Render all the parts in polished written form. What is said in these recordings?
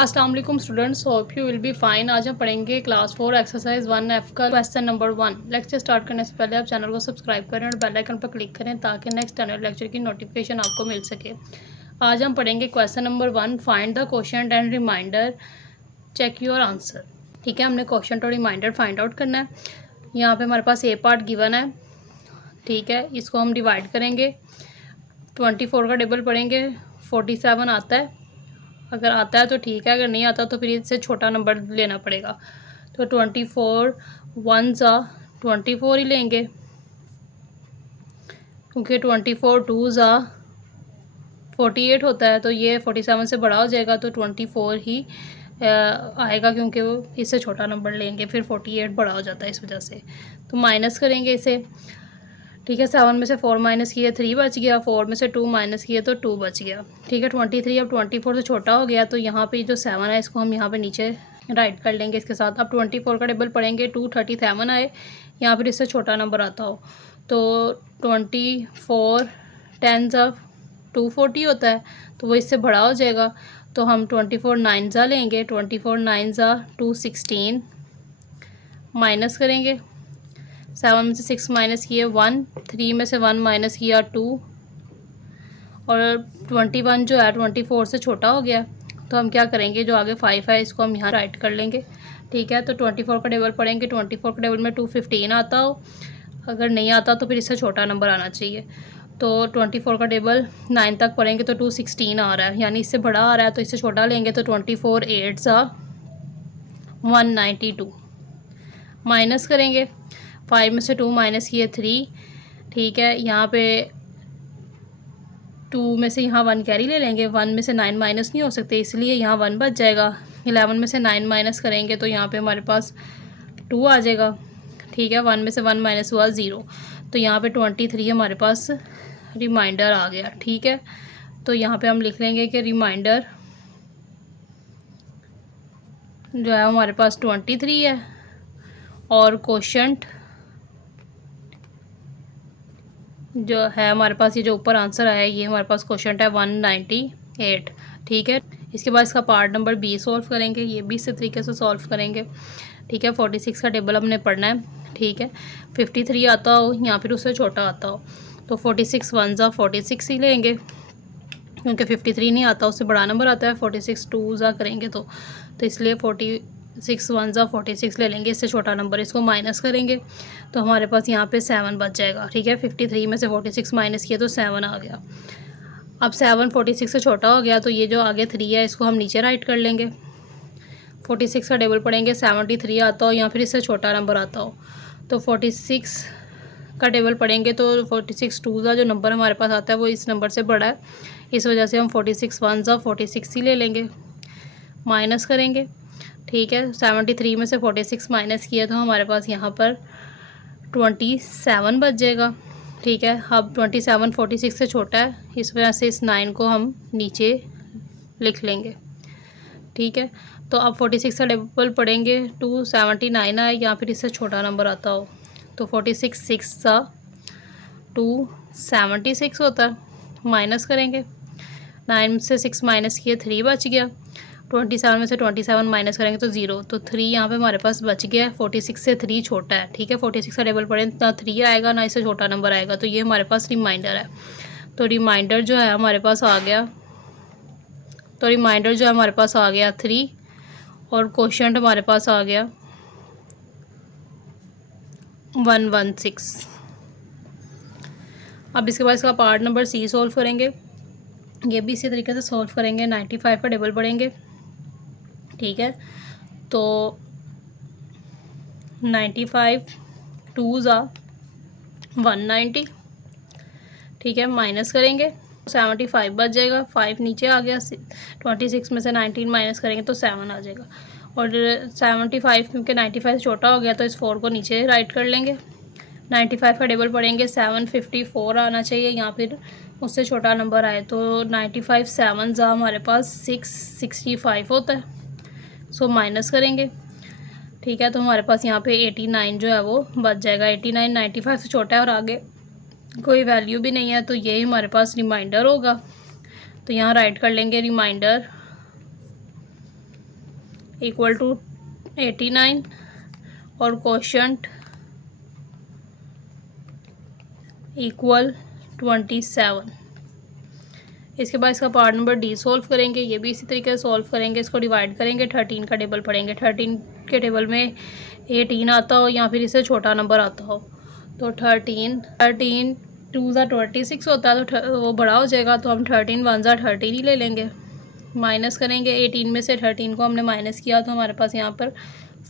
अस्सलाम वालेकुम students, hope you will be fine. आज हम पढ़ेंगे क्लास 4 एक्सरसाइज 1F का क्वेश्चन नंबर 1। लेक्चर स्टार्ट करने से पहले आप चैनल को सब्सक्राइब करें और बेल आइकन पर क्लिक करें ताकि नेक्स्ट आने वाले लेक्चर की नोटिफिकेशन आपको मिल सके। आज हम पढ़ेंगे question number 1, find the question and remainder, check your answer. ठीक है, हमने क्वेश्चन और रिमाइंडर फाइंड आउट करना है। यहाँ पर हमारे पास ए पार्ट गिवन है। ठीक है, इसको हम डिवाइड करेंगे। 24 का टेबल पढ़ेंगे। 47 आता है, अगर आता है तो ठीक है, अगर नहीं आता तो फिर इससे छोटा नंबर लेना पड़ेगा। तो 24 1 ज़ा 24 ही लेंगे, क्योंकि 24 2 ज़ा 48 होता है। तो ये 47 से बड़ा हो जाएगा, तो 24 ही आएगा, क्योंकि वो इससे छोटा नंबर लेंगे फिर 48 बड़ा हो जाता है इस वजह से। तो माइनस करेंगे इसे। ठीक है, 7 में से 4 माइनस किया 3 बच गया, 4 में से 2 माइनस किया तो 2 बच गया। ठीक है, 23 अब 24 से छोटा हो गया, तो यहाँ पे जो 7 है इसको हम यहाँ पे नीचे राइट कर लेंगे इसके साथ। अब 24 का टेबल पढ़ेंगे। 237 आए, यहाँ पर इससे छोटा नंबर आता हो तो 24 10 ज़ा 240 होता है, तो वो इससे बड़ा हो जाएगा। तो हम 24 9 ज़ा लेंगे। 24 9 ज़ा 216 माइनस करेंगे। 7 में से 6 माइनस किए 1, 3 में से 1 माइनस किया 2, और 21 जो है 24 से छोटा हो गया। तो हम क्या करेंगे, जो आगे 5 है इसको हम यहाँ राइट कर लेंगे। ठीक है, तो 24 का टेबल पढ़ेंगे। 24 का टेबल में 215 आता हो, अगर नहीं आता तो फिर इससे छोटा नंबर आना चाहिए। तो 24 का टेबल 9 तक पढ़ेंगे तो 216 आ रहा है, यानी इससे बड़ा आ रहा है, तो इससे छोटा लेंगे। तो 24 8 ज़ा 192 माइनस करेंगे। 5 में से 2 माइनस किए 3। ठीक है, यहाँ पे 2 में से यहाँ 1 कैरी ले लेंगे। 1 में से 9 माइनस नहीं हो सकते, इसलिए यहाँ 1 बच जाएगा। 11 में से 9 माइनस करेंगे तो यहाँ पे हमारे पास 2 आ जाएगा। ठीक है, 1 में से 1 माइनस हुआ 0, तो यहाँ पे 23 हमारे पास रिमाइंडर आ गया। ठीक है, तो यहाँ पे हम लिख लेंगे कि रिमाइंडर जो है हमारे पास 23 है, और कोशेंट जो है हमारे पास, ये जो ऊपर आंसर आया है ये हमारे पास कोशेंट है 198। ठीक है, इसके बाद इसका पार्ट नंबर बी सॉल्व करेंगे। ये भी इसी तरीके से सॉल्व करेंगे। ठीक है, 46 का टेबल हमने पढ़ना है। ठीक है, 53 आता हो या फिर उससे छोटा आता हो तो 46 1 ज़ा 46 ही लेंगे, क्योंकि 53 नहीं आता, उससे बड़ा नंबर आता है। 46 2 ज़ा करेंगे तो इसलिए 46 1 ज़ा 46 ले लेंगे, इससे छोटा नंबर। इसको माइनस करेंगे तो हमारे पास यहाँ पे 7 बच जाएगा। ठीक है, 53 में से 46 माइनस किया तो 7 आ गया। अब 7 46 से छोटा हो गया, तो ये जो आगे 3 है इसको हम नीचे राइट कर लेंगे। 46 का टेबल पढ़ेंगे। 73 आता हो या फिर इससे छोटा नंबर आता हो तो 46 का टेबल पढ़ेंगे। तो 46 2 ज़ा जो नंबर हमारे पास आता है वो इस नंबर से बड़ा है, इस वजह से हम 46 1 ज़ा 46 ही ले लेंगे, माइनस करेंगे। ठीक है, 73 में से 46 माइनस किया तो हमारे पास यहाँ पर 27 बच जाएगा। ठीक है, अब 27 46 से छोटा है, इस वजह से इस 9 को हम नीचे लिख लेंगे। ठीक है, तो अब 46 का टेबल पढ़ेंगे। 279 आए या फिर इससे छोटा नंबर आता हो तो 46 6 ज़ा 276 होता है, माइनस करेंगे। 9 से 6 माइनस किए 3 बच गया। 27 में से 27 माइनस करेंगे तो 0, तो 3 यहाँ पे हमारे पास बच गया है। 46 से 3 छोटा है। ठीक है, 46 का टेबल पढ़ें ना 3 आएगा ना इससे छोटा नंबर आएगा, तो ये हमारे पास रिमाइंडर है। तो रिमाइंडर जो है हमारे पास आ गया, 3, और कोशेंट हमारे पास आ गया 116। अब इसके बाद इसका पार्ट नंबर सी सॉल्व करेंगे। ये भी इसी तरीके से सॉल्व करेंगे। 95 का टेबल पढ़ेंगे। ठीक है, तो 95 2 ज़ा 190। ठीक है, माइनस करेंगे। 75 बच जाएगा, 5 नीचे आ गया। 26 में से 19 माइनस करेंगे तो 7 आ जाएगा, और 75 क्योंकि 95 से छोटा हो गया तो इस 4 को नीचे राइट कर लेंगे। 95 का टेबल पढ़ेंगे। 754 आना चाहिए या फिर उससे छोटा नंबर आए, तो 95 7 ज़ा हमारे पास 665 होता है, सो माइनस करेंगे। ठीक है, तो हमारे पास यहाँ पे 89 जो है वो बच जाएगा। 89 95 से छोटा है और आगे कोई वैल्यू भी नहीं है, तो यही हमारे पास रिमाइंडर होगा। तो यहाँ राइट कर लेंगे रिमाइंडर इक्वल टू 89 और कोशंट इक्वल 27। इसके बाद इसका पार्ट नंबर डी सॉल्व करेंगे, ये भी इसी तरीके से सॉल्व करेंगे। इसको डिवाइड करेंगे, 13 का टेबल पढ़ेंगे। 13 के टेबल में 18 आता हो या फिर इससे छोटा नंबर आता हो तो 13 2 ज़ा 26 होता है तो वो बड़ा हो जाएगा, तो हम 13 1 ज़ा 13 ही ले लेंगे। माइनस करेंगे, 18 में से 13 को हमने माइनस किया तो हमारे पास यहाँ पर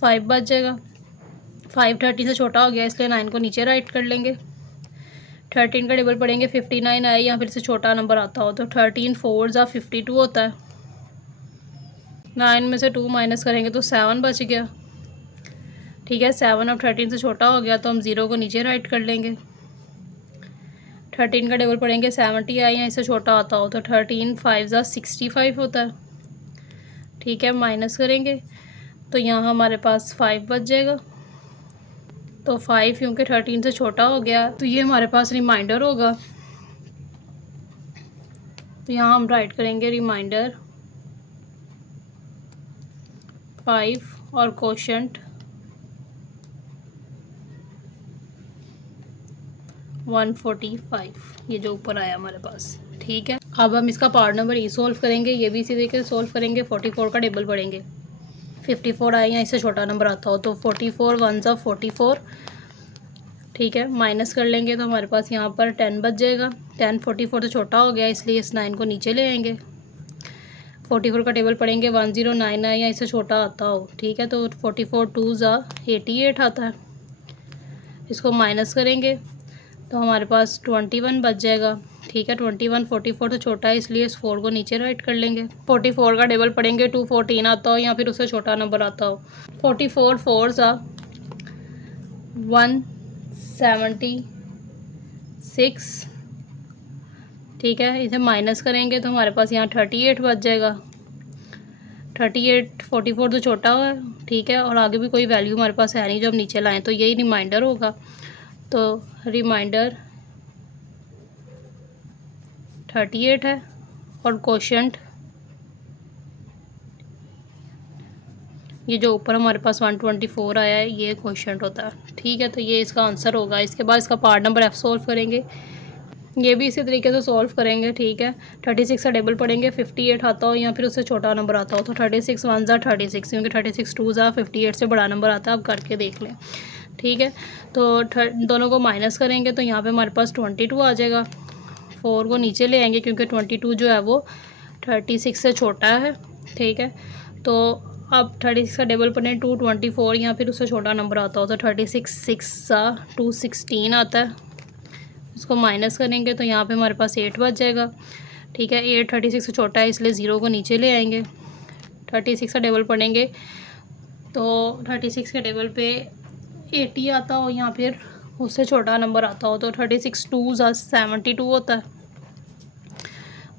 5 बच जाएगा। 5 30 से छोटा हो गया इसलिए 9 को नीचे राइट कर लेंगे। 13 का टेबल पढ़ेंगे, 59 आए या फिर से छोटा नंबर आता हो तो 13 4 ज़ा 52 होता है। 9 में से 2 माइनस करेंगे तो 7 बच गया। ठीक है, 7 अब 13 से छोटा हो गया तो हम 0 को नीचे राइट कर लेंगे। 13 का टेबल पढ़ेंगे, 70 आए या इससे छोटा आता हो तो 13 5 ज़ा 65 होता है। ठीक है, माइनस करेंगे तो यहाँ हमारे पास 5 बच जाएगा। तो 5 क्योंकि 13 से छोटा हो गया तो ये हमारे पास रिमाइंडर होगा। तो यहाँ हम राइट करेंगे रिमाइंडर 5 और कोशंट 145, ये जो ऊपर आया हमारे पास। ठीक है, अब हम इसका पार्ट नंबर ई सॉल्व करेंगे, ये भी इसी तरीके से सॉल्व करेंगे। 44 का टेबल पढ़ेंगे, 54 आए या इससे छोटा नंबर आता हो तो 44 1 ज़ा 44। ठीक है, माइनस कर लेंगे तो हमारे पास यहाँ पर 10 बच जाएगा। 10 44 से छोटा हो गया इसलिए इस 9 को नीचे ले आएंगे। 44 का टेबल पढ़ेंगे, 109 आए या इससे छोटा आता हो। ठीक है, तो 44 2 ज़ा 88 आता है। इसको माइनस करेंगे तो हमारे पास 21 बच जाएगा। ठीक है, 21 44 से छोटा है इसलिए इस 4 को नीचे राइट कर लेंगे। 44 का टेबल पढ़ेंगे, 214 आता हो या फिर उससे छोटा नंबर आता हो। 44 4 ज़ा 176। ठीक है, इसे माइनस करेंगे तो हमारे पास यहाँ 38 बच जाएगा। 38 44 तो छोटा हुआ है। ठीक है, और आगे भी कोई वैल्यू हमारे पास है नहीं जो हम नीचे लाएं, तो यही रिमाइंडर होगा। तो रिमाइंडर 38 है और कोशंट ये जो ऊपर हमारे पास 124 आया है ये कोशंट होता है। ठीक है, तो ये इसका आंसर होगा। इसके बाद इसका पार्ट नंबर एफ सॉल्व करेंगे, ये भी इसी तरीके से सॉल्व करेंगे। ठीक है, 36 का टेबल पढ़ेंगे, 58 आता हो या फिर उससे छोटा नंबर आता हो तो 36 1 ज़ा 36, क्योंकि 36 2 ज़ा 58 से बड़ा नंबर आता है। आप करके देख लें। ठीक है, तो दोनों को माइनस करेंगे तो यहाँ पे हमारे पास 22 आ जाएगा। 4 को नीचे ले आएंगे क्योंकि 22 जो है वो 36 से छोटा है। ठीक है, तो अब 36 का टेबल पढ़ें, 224 या फिर उससे छोटा नंबर आता हो तो 36 6 ज़ा 216 आता है। इसको माइनस करेंगे तो यहाँ पे हमारे पास 8 बच जाएगा। ठीक है, 8 36 से छोटा है इसलिए 0 को नीचे ले आएंगे। 36 का टेबल पढ़ेंगे तो 36 के टेबल पे 80 आता हो या फिर उससे छोटा नंबर आता हो तो 36 2 ज़ा 72 होता है।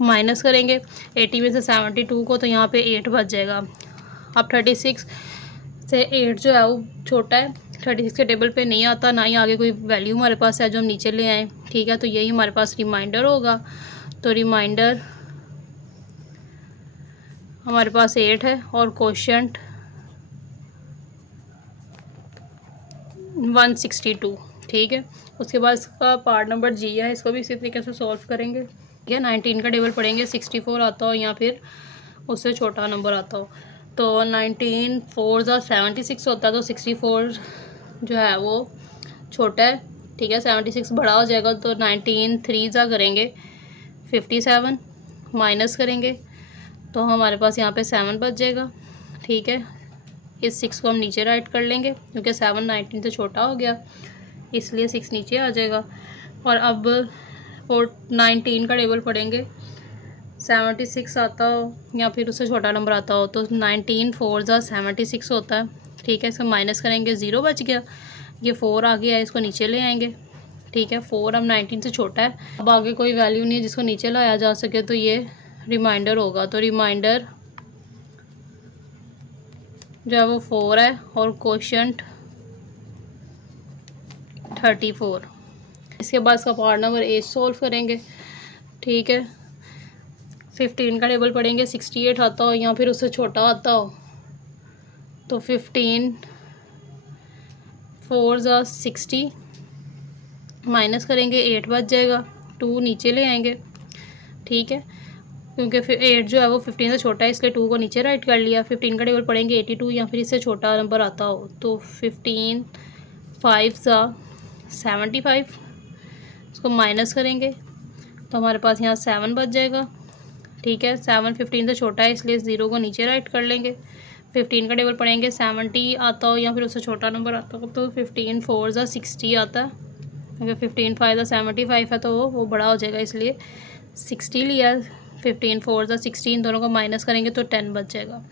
माइनस करेंगे 80 में से 72 को तो यहाँ पे 8 बच जाएगा। अब 36 से 8 जो है वो छोटा है, 36 के टेबल पे नहीं आता, ना ही आगे कोई वैल्यू हमारे पास है जो हम नीचे ले आएँ। ठीक है, तो यही हमारे पास रिमाइंडर होगा। तो रिमाइंडर हमारे पास 8 है और कोशंट 162। ठीक है, उसके बाद इसका पार्ट नंबर जी है, इसको भी इसी तरीके से सॉल्व करेंगे। ठीक है, 19 का टेबल पढ़ेंगे, 64 आता हो या फिर उससे छोटा नंबर आता हो तो 19 4 ज़ा 76 होता है तो 64 जो है वो छोटा है। ठीक है, 76 बड़ा हो जाएगा तो 19 3 ज़ा करेंगे 57, माइनस करेंगे तो हमारे पास यहाँ पे 7 बच जाएगा। ठीक है, इस 6 को हम नीचे राइट कर लेंगे क्योंकि 7 19 से छोटा हो गया इसलिए 6 नीचे आ जाएगा। और अब 19 का टेबल पढ़ेंगे, 76 आता हो या फिर उससे छोटा नंबर आता हो तो 19 4 ज़ा 76 होता है। ठीक है, इसको माइनस करेंगे, 0 बच गया। ये 4 आ गया है, इसको नीचे ले आएंगे। ठीक है, 4 अब 19 से छोटा है, अब आगे कोई वैल्यू नहीं है जिसको नीचे लाया जा सके तो ये रिमाइंडर होगा। तो रिमाइंडर जो है वो 4 है और कोशंट 34। इसके बाद इसका पार्ट नंबर 8 सॉल्व करेंगे। ठीक है, 15 का टेबल पढ़ेंगे, 68 आता हो या फिर उससे छोटा आता हो तो 15 4 ज़ा 60 माइनस करेंगे 8 बच जाएगा, 2 नीचे ले आएंगे। ठीक है, क्योंकि फिर 8 जो है वो 15 से छोटा है इसलिए 2 को नीचे राइट कर लिया। 15 का टेबल पढ़ेंगे 82 या फिर इससे छोटा नंबर आता हो तो 15 5 ज़ा 75, इसको माइनस करेंगे तो हमारे पास यहाँ 7 बच जाएगा। ठीक है, 7 15 से छोटा है इसलिए 0 को नीचे राइट कर लेंगे। 15 का टेबल पढ़ेंगे 70 आता हो या फिर उससे छोटा नंबर आता हो तो 15 4 ज़ा 60 आता है। अगर 15 5 ज़ा 75 है तो वो बड़ा हो जाएगा इसलिए 60 लिया। 15 4 ज़ा 16 इन दोनों को माइनस करेंगे तो 10 बच जाएगा।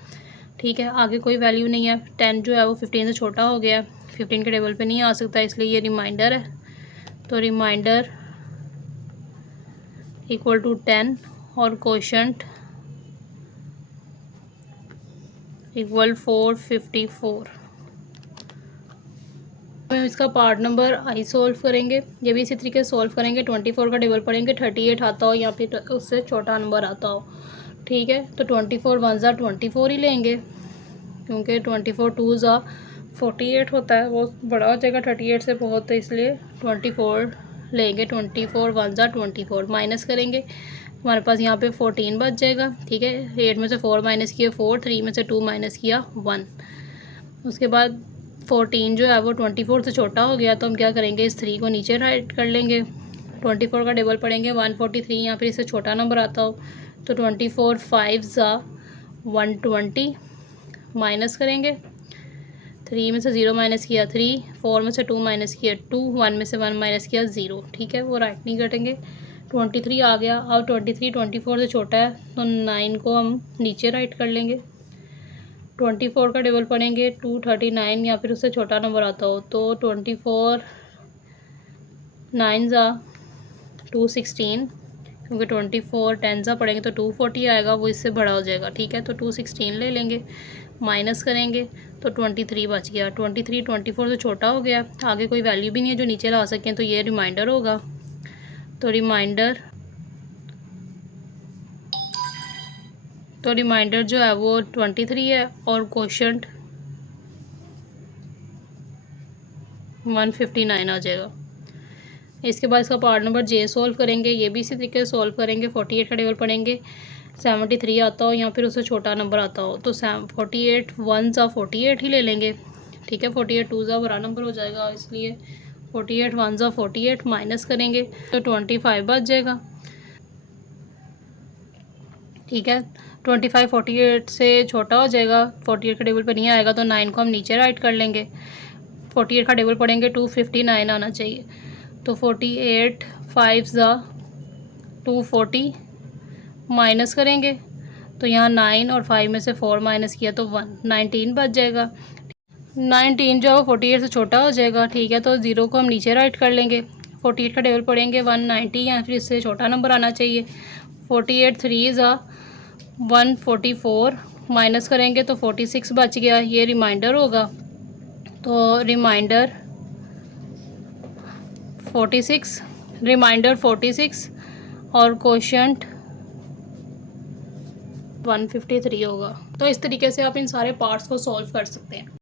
ठीक है, आगे कोई वैल्यू नहीं है। 10 जो है वो 15 से छोटा हो गया, 15 के टेबल पे नहीं आ सकता इसलिए ये रिमाइंडर है। तो रिमाइंडर इक्वल टू 10 और कोशंट इक्वल 454। हम इसका पार्ट नंबर आई सॉल्व करेंगे, ये भी इसी तरीके से सॉल्व करेंगे। 24 का टेबल पढ़ेंगे 38 आता हो या फिर उससे छोटा नंबर आता हो। ठीक है, तो 24 1 ज़ा 24 ही लेंगे क्योंकि 24 2 ज़ा 48 होता है, वो बड़ा हो जाएगा 38 से बहुत, तो इसलिए 24 लेंगे। 24 1 ज़ा 24 माइनस करेंगे, हमारे पास यहाँ पे 14 बच जाएगा। ठीक है, 8 में से 4 माइनस किया 4, 3 में से 2 माइनस किया 1। उसके बाद 14 जो है वो 24 से छोटा हो गया तो हम क्या करेंगे, इस 3 को नीचे राइट कर लेंगे। 24 का टेबल पढ़ेंगे 143 या फिर इससे छोटा नंबर आता हो तो 24 5 ज़ा 120 माइनस करेंगे। 3 में से 0 माइनस किया 3, 4 में से 2 माइनस किया 2, 1 में से 1 माइनस किया 0। ठीक है, वो राइट नहीं कटेंगे। 23 आ गया। अब 23 24 से छोटा है तो 9 को हम नीचे राइट कर लेंगे। 24 का टेबल पढ़ेंगे 239 या फिर उससे छोटा नंबर आता हो तो 24 9 ज़ा 216, क्योंकि 24 10 ज़ा पढ़ेंगे तो 240 आएगा, वो इससे बड़ा हो जाएगा। ठीक है, तो 216 ले लेंगे, माइनस करेंगे तो 23 बच गया। 23 24 से छोटा हो गया, आगे कोई वैल्यू भी नहीं है जो नीचे ला सकें, तो ये रिमाइंडर होगा। तो रिमाइंडर जो है वो 23 है और कोशंट 159 आ जाएगा। इसके बाद इसका पार्ट नंबर जे सॉल्व करेंगे, ये भी इसी तरीके से सॉल्व करेंगे। 48 का टेबल पढ़ेंगे 73 आता हो या फिर उससे छोटा नंबर आता हो तो 48 1 ज़ा 48 ही ले लेंगे। ठीक है, 48 2 ज़ा बड़ा नंबर हो जाएगा इसलिए 48 1 ज़ा 48 माइनस करेंगे तो 25 बच जाएगा। ठीक है, 25 48 से छोटा हो जाएगा, 48 का टेबल पर नहीं आएगा तो 9 को हम नीचे राइट कर लेंगे। 48 का टेबल पढ़ेंगे 259 आना चाहिए तो 48 5 ज़ा 240 माइनस करेंगे तो यहाँ 9 और 5 में से 4 माइनस किया तो 1 19 बच जाएगा। 19 जो है वो 48 से छोटा हो जाएगा। ठीक है, तो 0 को हम नीचे राइट कर लेंगे। 48 का टेबल पढ़ेंगे 190 या फिर इससे छोटा नंबर आना चाहिए। 48 3 ज़ा 144 माइनस करेंगे तो 46 बच गया, ये रिमाइंडर होगा। तो रिमाइंडर 46 और कोशंट 153 होगा। तो इस तरीके से आप इन सारे पार्ट्स को सॉल्व कर सकते हैं।